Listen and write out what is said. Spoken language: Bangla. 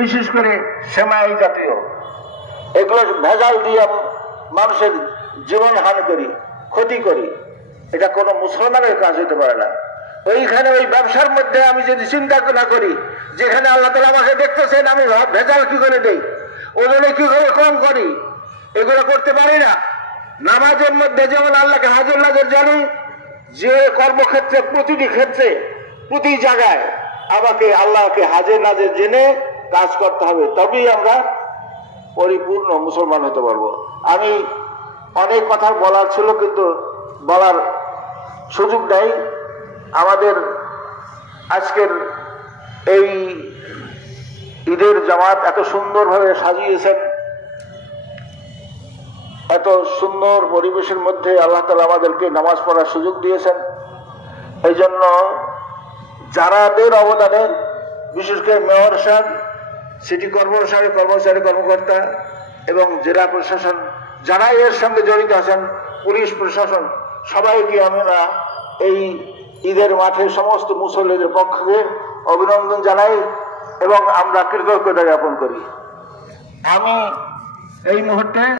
বিশেষ করে সেমাই জাতীয় এগুলো ভেজাল দিয়ে মানুষের জীবন হানি করি, ক্ষতি করি, এটা কোনো মুসলমানের কাজ হতে পারে না। ওইখানে ওই ব্যবসার মধ্যে আমি যদি চিন্তা না করি, যেখানে আল্লাহ তাআলা আমাকে দেখতেছেন আমি ভেজাল কি করে দেই, ওজনে কি করে কম করি, এগুলো করতে পারি না। নামাজের মধ্যে যেমন আল্লাহকে হাজির নাজির জানি, যে কর্মক্ষেত্রে প্রতিটি ক্ষেত্রে প্রতি জায়গায় আমাকে আল্লাহকে হাজির নাজির জেনে কাজ করতে হবে, তবেই আমরা পরিপূর্ণ মুসলমান হতে পারবো। আমি অনেক কথা বলার ছিল কিন্তু বলার সুযোগ নেই। আমাদের আজকের এই ঈদের জামাত এত সুন্দরভাবে সাজিয়েছেন, এত সুন্দর পরিবেশের মধ্যে আল্লাহ তাআলা আমাদেরকে নামাজ পড়ার সুযোগ দিয়েছেন। এই জন্য যারাদের অবদানে, বিশেষ করে মেয়র সাহেব, সিটি কর্পোরেশনের কর্মচারী কর্মকর্তা এবং জেলা প্রশাসন যারা এর সঙ্গে জড়িত আছেন, পুলিশ প্রশাসন, সবাইকে আমরা এই ঈদের মাঠে সমস্ত মুসল্লিদের পক্ষে অভিনন্দন জানাই এবং আমরা কৃতজ্ঞতা জ্ঞাপন করি। আমি এই মুহূর্তে